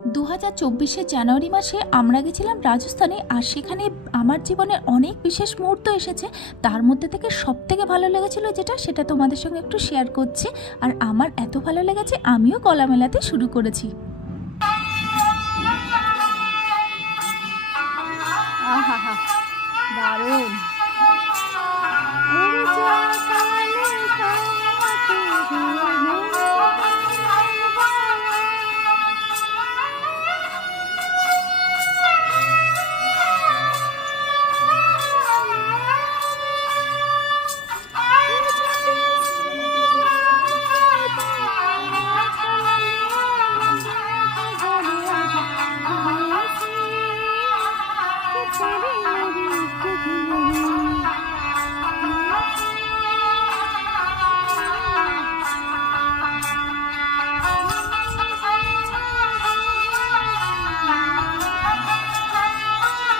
2024 জানুয়ারি মাসে আমরা গেছিলাম রাজস্থানে। আর সেখানে আমার জীবনের অনেক বিশেষ মুহূর্ত এসেছে। তার মধ্যে থেকে সবথেকে ভালো লেগেছিল সেটা তোমাদের সঙ্গে একটু শেয়ার করছি। আর আমার এত ভালো লেগেছে আমিও গলা মেলাতে শুরু করেছি। আহা হা, দারুণ। উড়ে যাওয়া